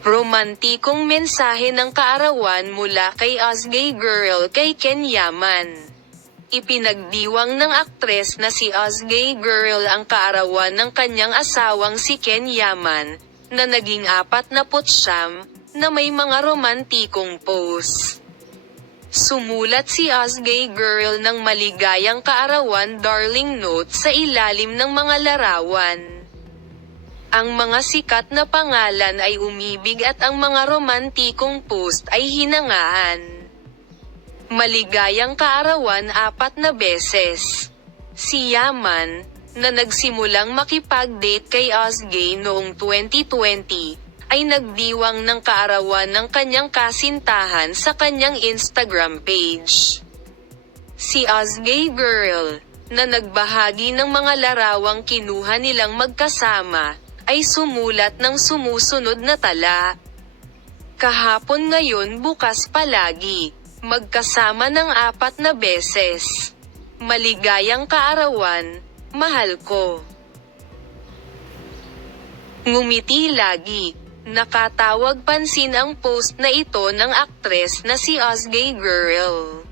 Romantikong mensahe ng kaarawan mula kay Ozgay Girl kay Ken Yaman. Ipinagdiwang ng aktres na si Ozgay Girl ang kaarawan ng kanyang asawang si Ken Yaman, na naging 49, na may mga romantikong post. Sumulat si Ozgay Girl ng maligayang kaarawan darling note sa ilalim ng mga larawan. Ang mga sikat na pangalan ay umibig at ang mga romantikong post ay hinangaan. Maligayang kaarawan 4 na beses. Si Yaman, na nagsimulang makipag-date kay Ozgay noong 2020, ay nagdiwang ng kaarawan ng kanyang kasintahan sa kanyang Instagram page. Si Ozgay Girl, na nagbahagi ng mga larawang kinuha nilang magkasama, ay sumulat ng sumusunod na tala. Kahapon ngayon bukas palagi. Magkasama ng 4 na beses. Maligayang kaarawan, mahal ko. Ngumiti lagi. Nakatawag pansin ang post na ito ng aktres na si Ozgay Girl.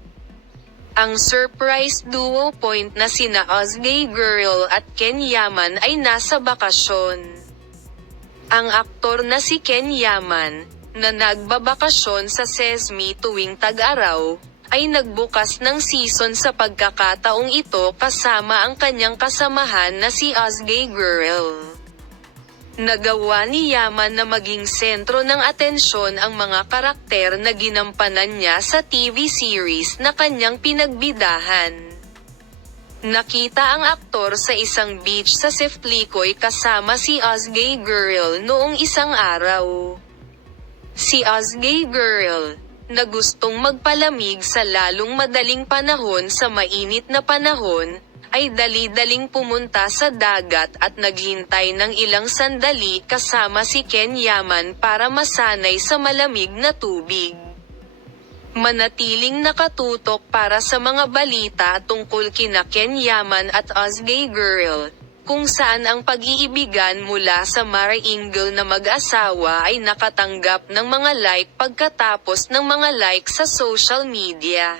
Ang surprise duo point na sina Ozgay Girl at Ken Yaman ay nasa bakasyon. Ang aktor na si Ken Yaman, na nagbabakasyon sa Sesame tuwing tag-araw, ay nagbukas ng season sa pagkakataong ito kasama ang kanyang kasamahan na si Ozgay Girl. Nagawa ni Yaman na maging sentro ng atensyon ang mga karakter na ginampanan niya sa TV series na kanyang pinagbidahan. Nakita ang aktor sa isang beach sa Seftlikoy kasama si Ozgay Girl noong isang araw. Si Ozgay Girl, na gustong magpalamig sa lalong madaling panahon sa mainit na panahon, ay dali-daling pumunta sa dagat at naghintay ng ilang sandali kasama si Ken Yaman para masanay sa malamig na tubig. Manatiling nakatutok para sa mga balita tungkol kina Ken Yaman at Ozgay Girl, kung saan ang pag-iibigan mula sa Mariingle na mag-asawa ay nakatanggap ng mga like pagkatapos ng mga like sa social media.